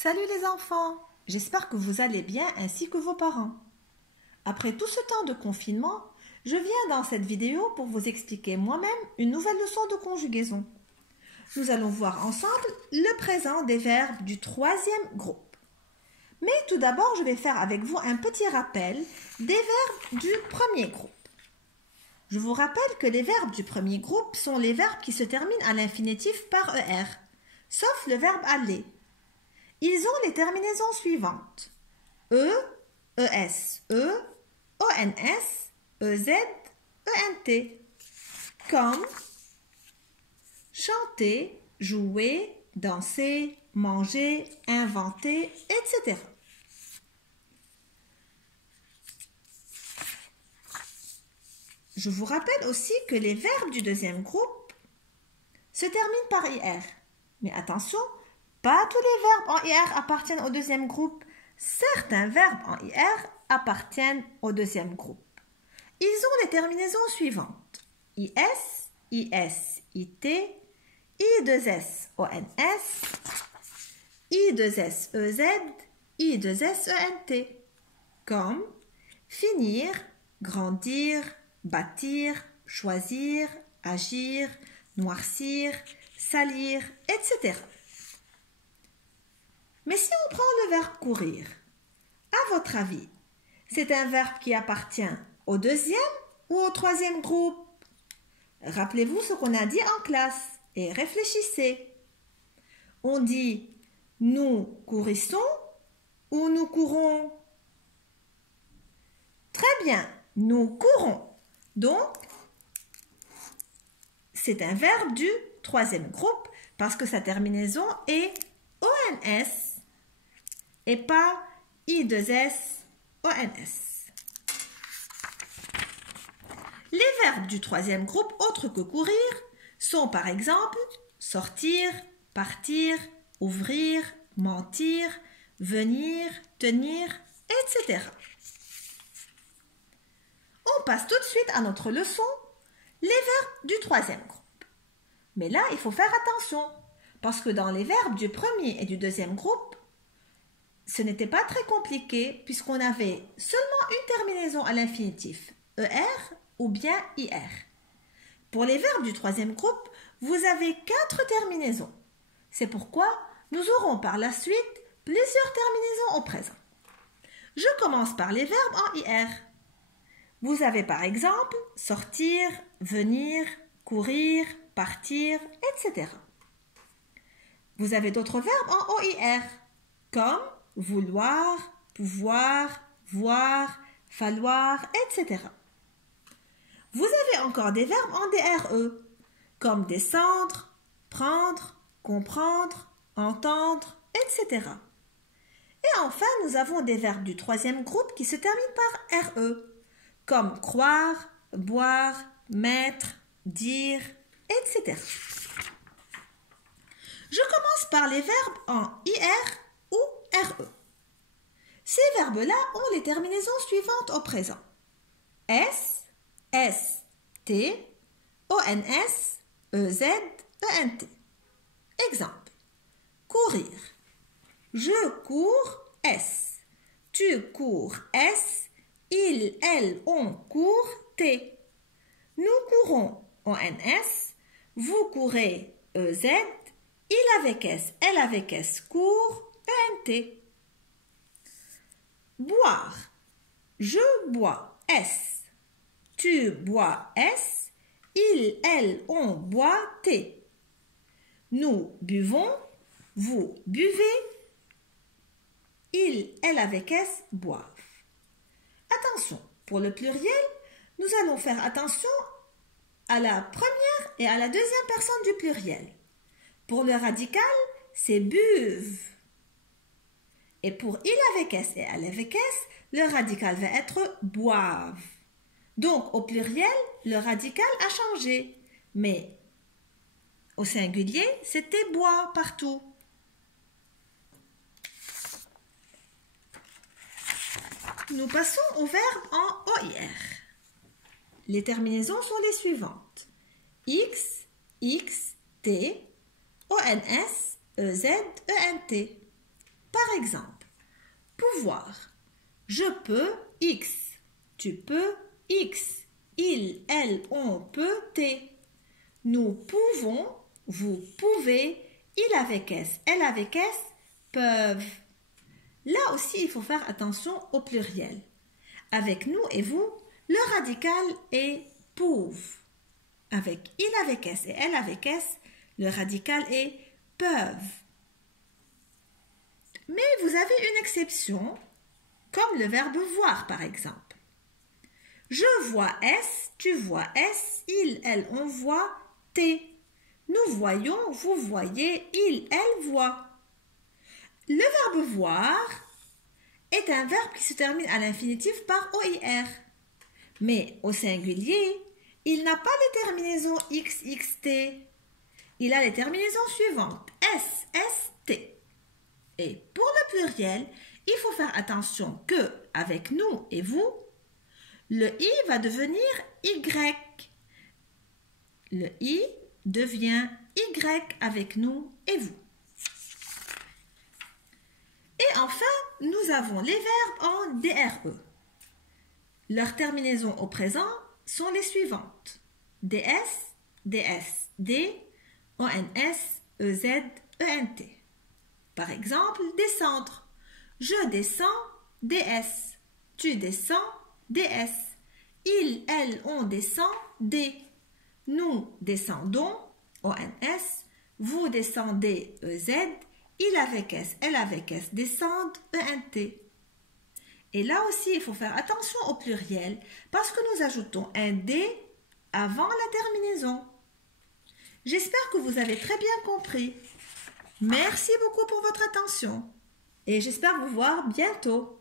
Salut les enfants, j'espère que vous allez bien ainsi que vos parents. Après tout ce temps de confinement, je viens dans cette vidéo pour vous expliquer moi-même une nouvelle leçon de conjugaison. Nous allons voir ensemble le présent des verbes du troisième groupe. Mais tout d'abord, je vais faire avec vous un petit rappel des verbes du premier groupe. Je vous rappelle que les verbes du premier groupe sont les verbes qui se terminent à l'infinitif par ER, sauf le verbe aller. Ils ont les terminaisons suivantes. E, ES, E, ONS, EZ, ENT. Comme chanter, jouer, danser, manger, inventer, etc. Je vous rappelle aussi que les verbes du deuxième groupe se terminent par IR. Mais attention, pas tous les verbes en IR appartiennent au deuxième groupe. Certains verbes en IR appartiennent au deuxième groupe. Ils ont les terminaisons suivantes. IS, IS, IT, I2S, ONS, I2S, EZ, I2S, ENT. Comme finir, grandir, bâtir, choisir, agir, noircir, salir, etc. Mais si on prend le verbe courir, à votre avis, c'est un verbe qui appartient au deuxième ou au troisième groupe? Rappelez-vous ce qu'on a dit en classe et réfléchissez. On dit nous courissons ou nous courons? Très bien, nous courons. Donc, c'est un verbe du troisième groupe parce que sa terminaison est ONS et pas I2S, ONS. Les verbes du troisième groupe, autres que courir, sont par exemple sortir, partir, ouvrir, mentir, venir, tenir, etc. On passe tout de suite à notre leçon, les verbes du troisième groupe. Mais là, il faut faire attention, parce que dans les verbes du premier et du deuxième groupe, ce n'était pas très compliqué, puisqu'on avait seulement une terminaison à l'infinitif, ER ou bien IR. Pour les verbes du troisième groupe, vous avez 4 terminaisons. C'est pourquoi nous aurons par la suite plusieurs terminaisons au présent. Je commence par les verbes en IR. Vous avez par exemple sortir, venir, courir, partir, etc. Vous avez d'autres verbes en OIR, comme vouloir, pouvoir, voir, falloir, etc. Vous avez encore des verbes en DRE, comme descendre, prendre, comprendre, entendre, etc. Et enfin, nous avons des verbes du troisième groupe qui se terminent par RE, comme croire, boire, mettre, dire, etc. Je commence par les verbes en IR ou RE. Ces verbes-là ont les terminaisons suivantes au présent. S, S, T, ONS, EZ, ENT. Exemple. Courir. Je cours, S. Tu cours, S. Il, elle, on court, T. Nous courons, ONS. Vous courez, EZ. Il avec S, elle avec S, court, ENT. Boire. Je bois, S. Tu bois, S. Il, elle, on boit, T. Nous buvons, vous buvez. Il, elle avec S, boivent. Attention, pour le pluriel, nous allons faire attention à la première et à la deuxième personne du pluriel. Pour le radical, c'est buve. Et pour il avec S et elle avec S, le radical va être boivent. Donc, au pluriel, le radical a changé. Mais au singulier, c'était bois partout. Nous passons aux verbes en OIR. Les terminaisons sont les suivantes. X, X, T, ONS, EZ, ENT. exemple, pouvoir. Je peux X. Tu peux X. Il, elle, on peut T. Nous pouvons, vous pouvez, il avec S, elle avec S, peuvent. Là aussi, il faut faire attention au pluriel. Avec nous et vous, le radical est pouve. Avec il avec S et elle avec S, le radical est peuvent. Mais vous avez une exception, comme le verbe voir par exemple. Je vois S, tu vois S, il, elle, on voit T. Nous voyons, vous voyez, il, elle voit. Le verbe voir est un verbe qui se termine à l'infinitif par OIR. Mais au singulier, il n'a pas les terminaisons X, X, T. Il a les terminaisons suivantes, S, S, T. Et pour le pluriel, il faut faire attention que, avec nous et vous, le I va devenir Y. Le I devient Y avec nous et vous. Et enfin, nous avons les verbes en DRE. Leurs terminaisons au présent sont les suivantes. DS, DS, D, ONS, EZ, ENT. Par exemple, descendre. Je descends, DS. Tu descends, DS. Il, elle, on descend, D. Nous descendons, ONS. Vous descendez, EZ. Il avec S, elle avec S descendent, ENT. Et là aussi, il faut faire attention au pluriel parce que nous ajoutons un D avant la terminaison. J'espère que vous avez très bien compris. Merci beaucoup pour votre attention et j'espère vous voir bientôt.